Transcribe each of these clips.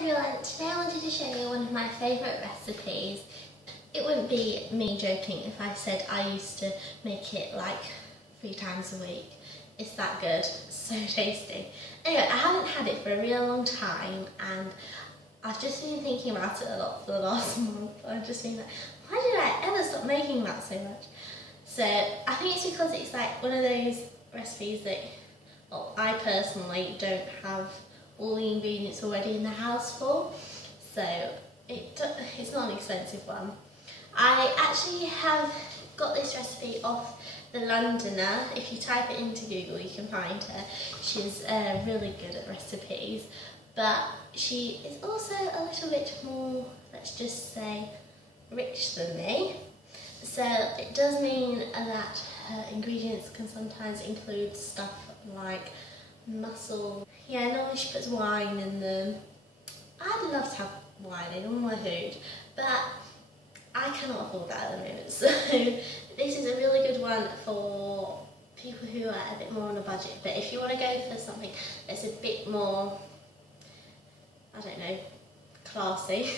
everyone, today I wanted to show you one of my favourite recipes. It wouldn't be me joking if I said I used to make it like 3 times a week. It's that good, so tasty. Anyway, I haven't had it for a real long time and I've just been thinking about it a lot for the last month. I've just been like, why did I ever stop making that so much? So I think it's because it's like one of those recipes that, well, I personally don't have all the ingredients already in the house for, so it's not an expensive one. I actually have got this recipe off the Londoner. If you type it into Google you can find her. She's really good at recipes, but she is also a little bit more, let's just say, rich than me. So it does mean that her ingredients can sometimes include stuff like mussel. Yeah, normally she puts wine in them. I'd love to have wine in all my food, but I cannot afford that at the moment. So this is a really good one for people who are a bit more on a budget. But if you want to go for something that's a bit more, I don't know, classy,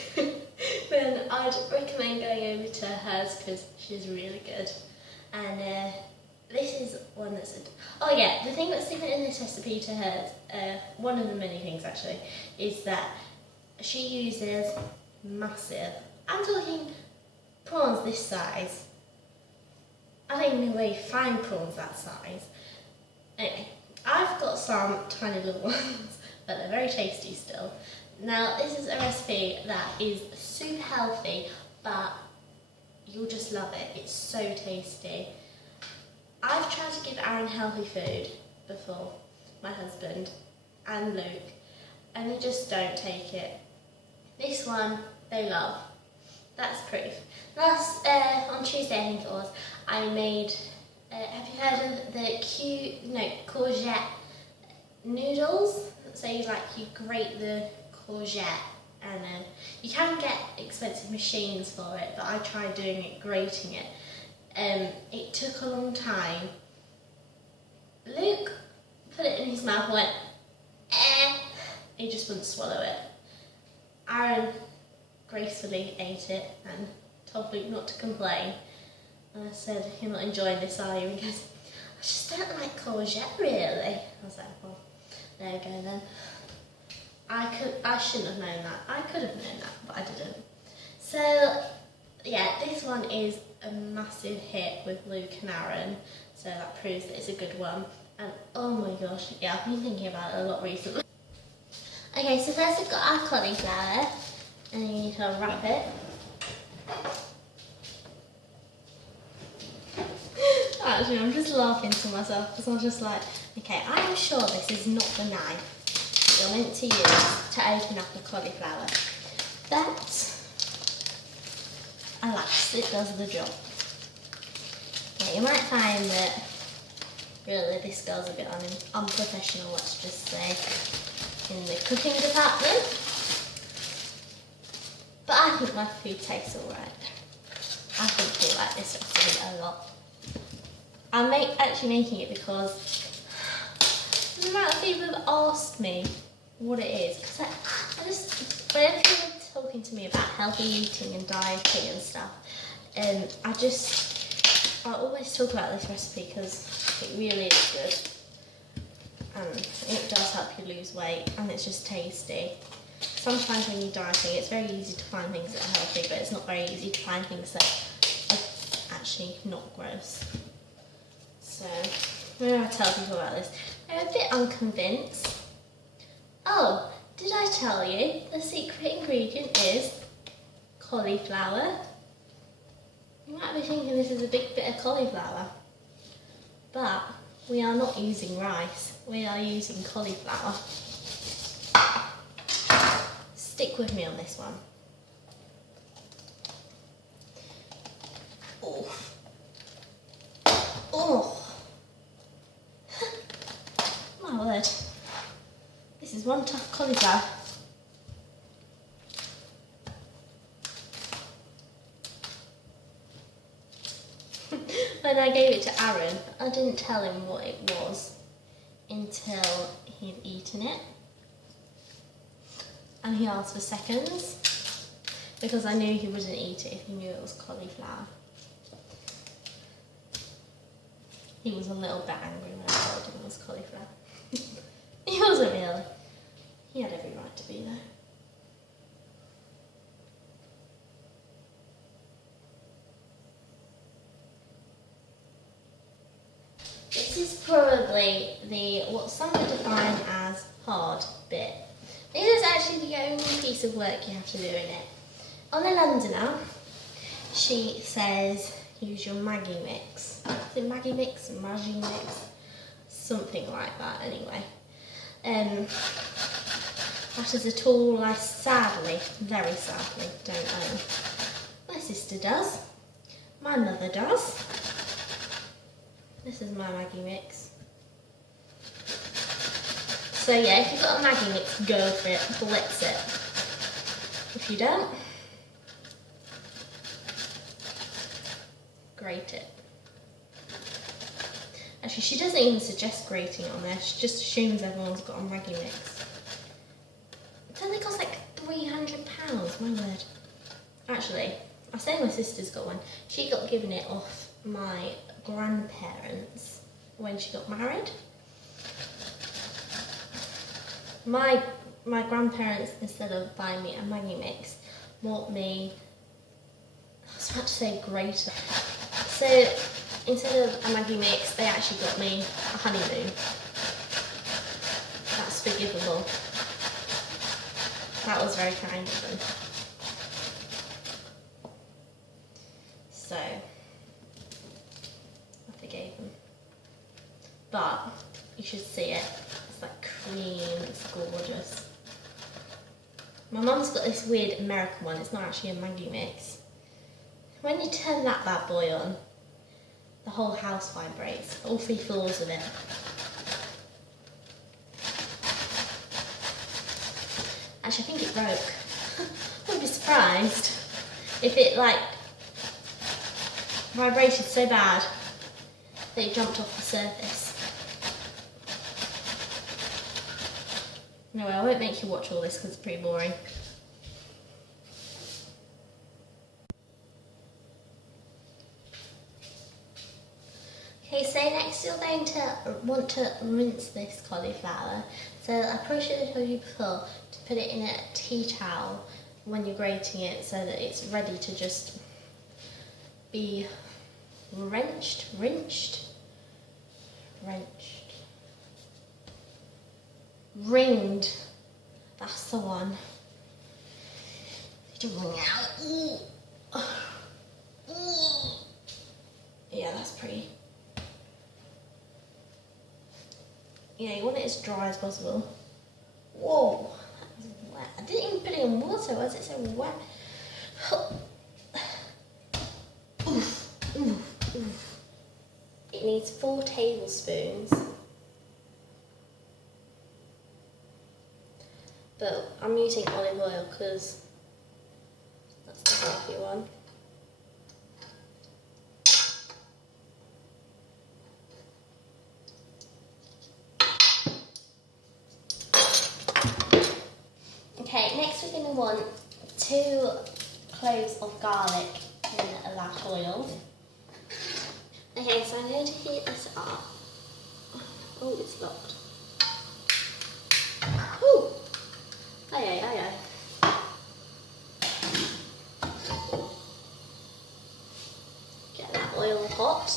then I'd recommend going over to hers because she's really good. And this is one that's... Oh yeah, the thing that's different in this recipe to hers, one of the many things actually, is that she uses massive, I'm talking prawns this size. I don't even know where you find prawns that size. Anyway, I've got some tiny little ones, but they're very tasty still. Now, this is a recipe that is super healthy, but you'll just love it. It's so tasty. I've tried to give Aaron healthy food before, my husband and Luke, and they just don't take it. This one, they love. That's proof. On Tuesday, I think it was, I made, have you heard of the courgette noodles? So you grate the courgette, and you can get expensive machines for it, but I tried doing it, grating it. It took a long time. Luke put it in his mouth and went, eh. He just wouldn't swallow it. Aaron gracefully ate it and told Luke not to complain. And I said, you're not enjoying this, are you? And he goes, I just don't like courgette really. I was like, well, there you go then. I shouldn't have known that. I could have known that, but I didn't. So yeah, this one is a massive hit with Luke and Aaron, so that proves that it's a good one. And oh my gosh, yeah, I've been thinking about it a lot recently. Okay, so first we've got our cauliflower, and you need to wrap it. Actually, I'm just laughing to myself because I'm just like, okay, I am sure this is not the knife you're meant to use to open up a cauliflower, but alas, it does the job. Yeah, you might find that really this girl's a bit unprofessional, let's just say, in the cooking department. But I think my food tastes alright. I think you'll like this recipe a lot. I'm actually making it because the amount of people have asked me what it is. Because I just, whenever people are talking to me about healthy eating and dieting and stuff, I always talk about this recipe because it really is good. And it does help you lose weight and it's just tasty. Sometimes when you're dieting it's very easy to find things that are healthy, but it's not very easy to find things that are actually not gross. So when I tell people about this, they're a bit unconvinced. Oh, did I tell you the secret ingredient is cauliflower? You might be thinking this is a big bit of cauliflower, but we are not using rice, we are using cauliflower. Stick with me on this one. Oh. Oh. My word. This is one tough cauliflower. When I gave it to Aaron, I didn't tell him what it was until he'd eaten it. and he asked for seconds because I knew he wouldn't eat it if he knew it was cauliflower. He was a little bit angry when I told him it was cauliflower. He wasn't really. He had every right to be there. This is probably what some would define as hard bit. This is actually the only piece of work you have to do in it. On the Londoner, she says use your Maggi mix. Is it Maggi mix? Maggi mix? Something like that anyway. That is a tool I sadly, very sadly, don't own. My sister does. My mother does. This is my Maggi mix. So yeah, if you've got a Maggi mix, go for it, blitz it. If you don't, grate it. Actually, she doesn't even suggest grating on there, she just assumes everyone's got a Maggi mix. It only costs like £300, my word. Actually, I say my sister's got one. She got given it off my grandparents when she got married. My grandparents, instead of buying me a Maggi mix, bought me, I was about to say grater. So instead of a Maggi mix, they actually got me a honeymoon. That's forgivable. That was very kind of them. So I forgave them. But you should see it. It's like cream, it's gorgeous. My mum's got this weird American one, it's not actually a Maggi mix. When you turn that bad boy on, the whole house vibrates, all 3 floors of it. Actually, I think it broke. I wouldn't be surprised if it like vibrated so bad that it jumped off the surface. No, I won't make you watch all this because it's pretty boring. Okay, so next you're going to want to rinse this cauliflower. So I probably should have told you before to put it in a tea towel when you're grating it so that it's ready to just be wrenched, ringed. That's the one. You wring out. Yeah, that's pretty. Yeah, you want it as dry as possible. Whoa, that was wet. I didn't even put it in water, why is it so wet? It needs 4 tablespoons. But I'm using olive oil because that's the healthy one. Okay, next we're going to want 2 cloves of garlic in that oil. Okay, so I'm going to heat this up. Oh, it's locked. Ooh. Aye. Get that oil hot.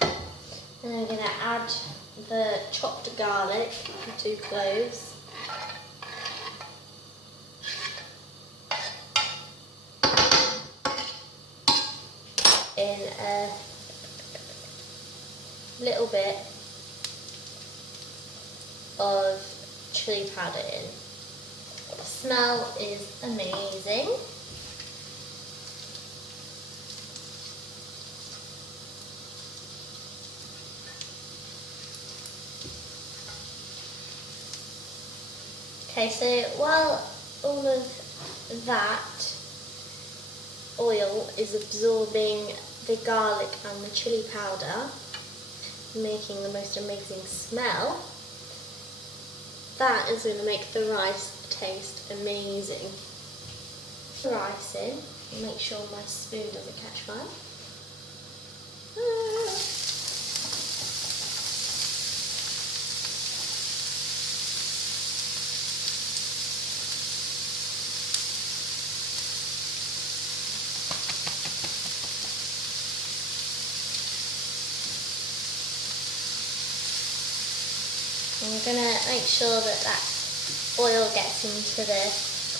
And I'm going to add the chopped garlic, 2 cloves. In a little bit of chili powder in. The smell is amazing. Okay, so while all of that oil is absorbing the garlic and the chili powder, making the most amazing smell, that is going to make the rice taste amazing. The rice in, and make sure my spoon doesn't catch fire. I'm going to make sure that that oil gets into the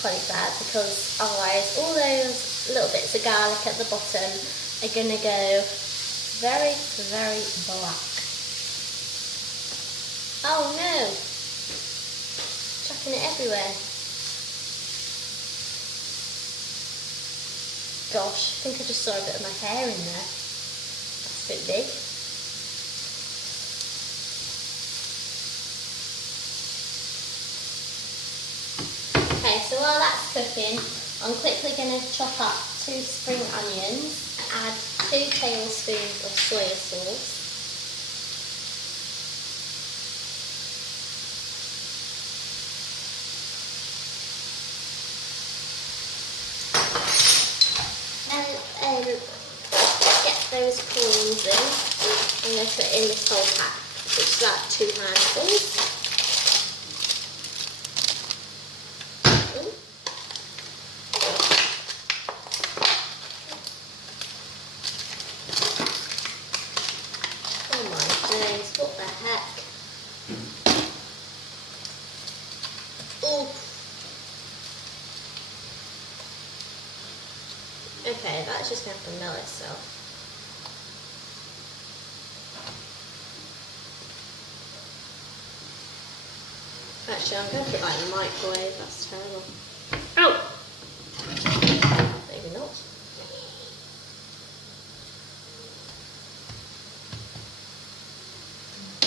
cauliflower, because otherwise all those little bits of garlic at the bottom are going to go very, very black. Oh no! Chucking it everywhere. Gosh, I think I just saw a bit of my hair in there. That's a bit big. Okay, so while that's cooking, I'm quickly going to chop up 2 spring onions and add 2 tablespoons of soy sauce. And get those prawns in. I'm going to put in this whole pack, which is about 2 handfuls. What the heck? Oh. Okay, that's just going to have to melt itself. Actually, I'm going to put that in the microwave. That's terrible. Ow! Maybe not.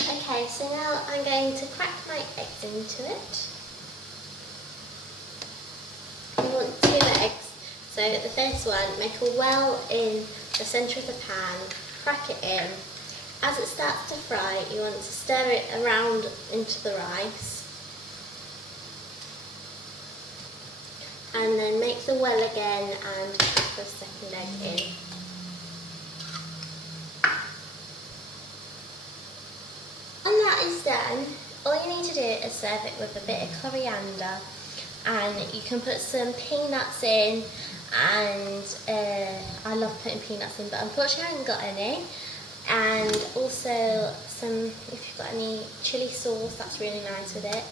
Okay, so now I'm going to crack my eggs into it. You want 2 eggs, so the first one, make a well in the centre of the pan, crack it in. As it starts to fry, you want to stir it around into the rice. And then make the well again and crack the second egg in. Is done, all you need to do is serve it with a bit of coriander, and you can put some peanuts in, and I love putting peanuts in, but unfortunately I haven't got any, and also some, if you've got any chilli sauce, that's really nice with it.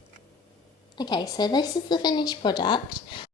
Okay, so this is the finished product.